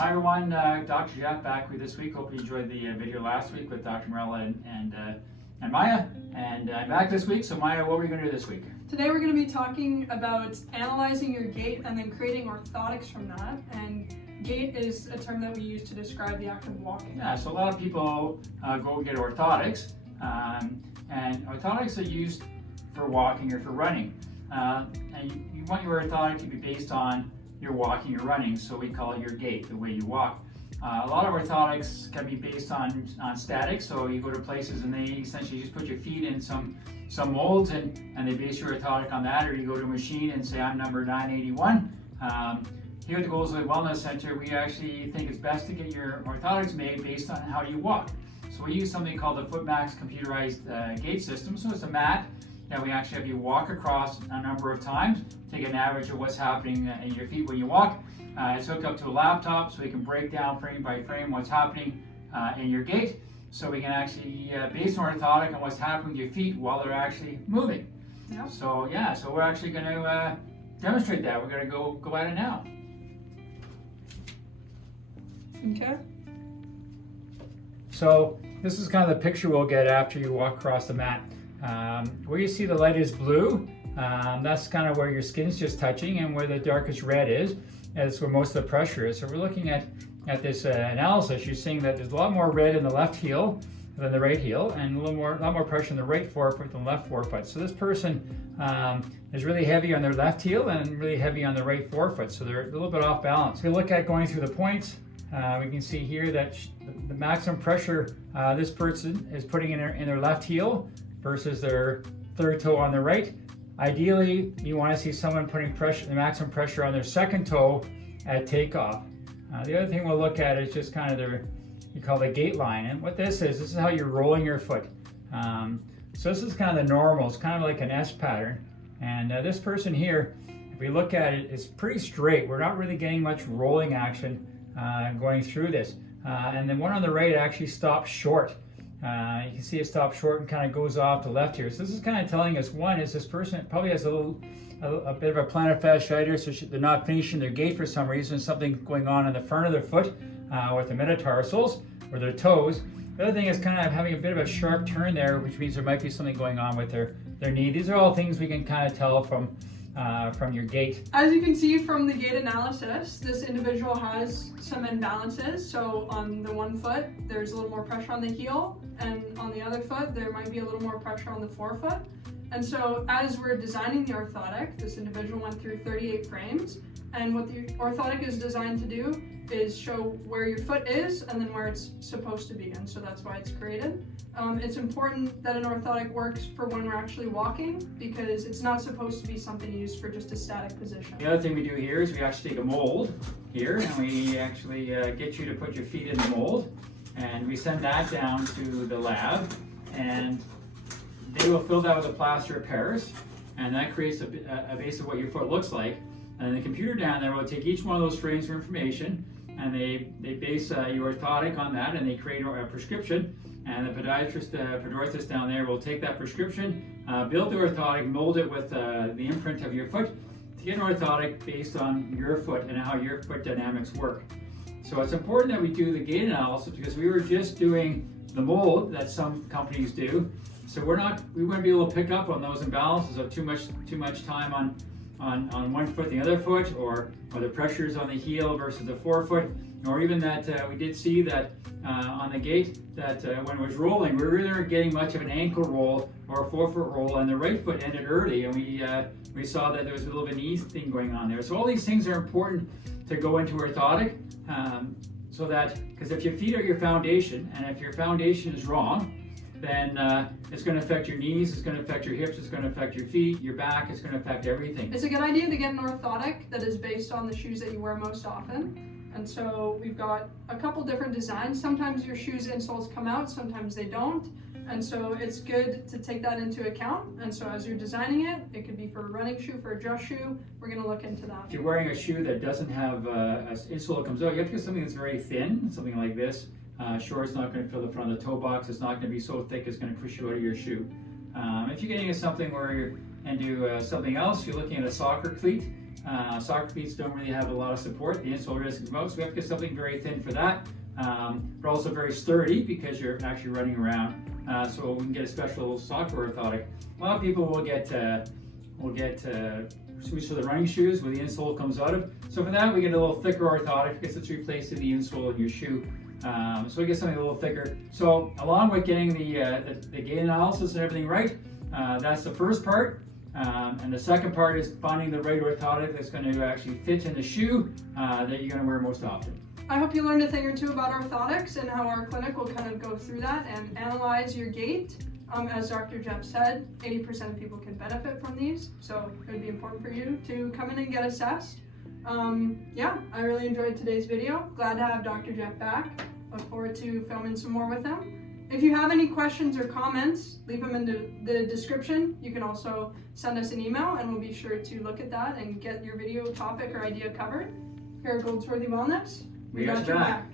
Hi everyone, Dr. Jeff back with this week. Hope you enjoyed the video last week with Dr. Marella and Maya. And I'm back this week. So Maya, what are we going to do this week? Today we're going to be talking about analyzing your gait and then creating orthotics from that. And gait is a term that we use to describe the act of walking. Yeah, so a lot of people go get orthotics. And orthotics are used for walking or for running. And you want your orthotic to be based on your walking or running, so we call it your gait, the way you walk. A lot of orthotics can be based on static, so you go to places and they essentially just put your feet in some molds and they base your orthotic on that, or you go to a machine and say, I'm number 981. Here at the Goldsworthy Wellness Center, we actually think it's best to get your orthotics made based on how you walk. So we use something called the FootMax computerized gait system. So it's a mat that we actually have you walk across a number of times, take an average of what's happening in your feet when you walk. It's hooked up to a laptop so we can break down frame by frame what's happening in your gait, so we can actually base an orthotic on what's happening with your feet while they're actually moving. Yep. So we're actually going to demonstrate that. We're going to go at it now. Okay. So this is kind of the picture we'll get after you walk across the mat. Where you see the light is blue, that's kind of where your skin's just touching, and where the darkest red is where most of the pressure is. So we're looking at this analysis. You're seeing that there's a lot more red in the left heel than the right heel, and a lot more pressure in the right forefoot than the left forefoot. So this person is really heavy on their left heel and really heavy on the right forefoot. So they're a little bit off balance. If we look at going through the points, we can see here that the maximum pressure this person is putting in their left heel versus their third toe on the right. Ideally, you want to see someone putting the maximum pressure on their second toe at takeoff. The other thing we'll look at is just kind of you call the gait line. And what this is how you're rolling your foot. So this is kind of the normal. It's kind of like an S pattern. And this person here, if we look at it, it's pretty straight. We're not really getting much rolling action going through this. And then one on the right actually stops short. You can see it stops short and kind of goes off to left here. So this is kind of telling us, one is this person probably has a bit of a plantar fasciitis, so they're not finishing their gait for some reason, something going on in the front of their foot with the metatarsals or their toes. The other thing is kind of having a bit of a sharp turn there, which means there might be something going on with their knee. These are all things we can kind of tell from your gait. As you can see from the gait analysis, this individual has some imbalances. So on the one foot, there's a little more pressure on the heel, and on the other foot, there might be a little more pressure on the forefoot. And so as we're designing the orthotic, this individual went through 38 frames, and what the orthotic is designed to do is show where your foot is and then where it's supposed to be, and so that's why it's created. It's important that an orthotic works for when we're actually walking, because it's not supposed to be something used for just a static position. The other thing we do here is we actually take a mold here, and we actually get you to put your feet in the mold, and we send that down to the lab, and they will fill that with a plaster of Paris, and that creates a base of what your foot looks like. And the computer down there will take each one of those frames for information, and they base your orthotic on that, and they create a prescription. And the podiatrist down there will take that prescription, build the orthotic, mold it with the imprint of your foot to get an orthotic based on your foot and how your foot dynamics work. So it's important that we do the gait analysis, because we were just doing the mold that some companies do. So we wouldn't be able to pick up on those imbalances of too much time on one foot, the other foot, or the pressures on the heel versus the forefoot, or even that we did see that on the gait that when it was rolling, we really weren't getting much of an ankle roll or a forefoot roll, and the right foot ended early, and we saw that there was a little bit of an ease thing going on there. So all these things are important to go into orthotic, so that, because if your feet are your foundation, and if your foundation is wrong, then it's going to affect your knees, it's going to affect your hips, it's going to affect your feet, your back, it's going to affect everything. It's a good idea to get an orthotic that is based on the shoes that you wear most often. And so we've got a couple different designs. Sometimes your shoes insoles come out, sometimes they don't. And so it's good to take that into account. And so as you're designing it, it could be for a running shoe, for a dress shoe. We're going to look into that. If you're wearing a shoe that doesn't have an insole that comes out, you have to get something that's very thin, something like this. Sure, it's not going to fill the front of the toe box. It's not going to be so thick it's going to push you out of your shoe. If you're getting into something where you're into something else, you're looking at a soccer cleat. Soccer cleats don't really have a lot of support. The insole risk is most, so we have to get something very thin for that, but also very sturdy because you're actually running around. So we can get a special soccer orthotic. A lot of people will get shoes for the running shoes where the insole comes out of. So for that, we get a little thicker orthotic because it's replacing the insole in your shoe. So we get something a little thicker. So along with getting the gait analysis and everything right, that's the first part. And the second part is finding the right orthotic that's going to actually fit in the shoe that you're going to wear most often. I hope you learned a thing or two about orthotics and how our clinic will kind of go through that and analyze your gait. As Dr. Jeff said, 80% of people can benefit from these, so it would be important for you to come in and get assessed. Yeah, I really enjoyed today's video. Glad to have Dr. Jeff back. Look forward to filming some more with him. If you have any questions or comments, leave them in the description. You can also send us an email and we'll be sure to look at that and get your video topic or idea covered. Here at Goldsworthy Wellness, We got your back.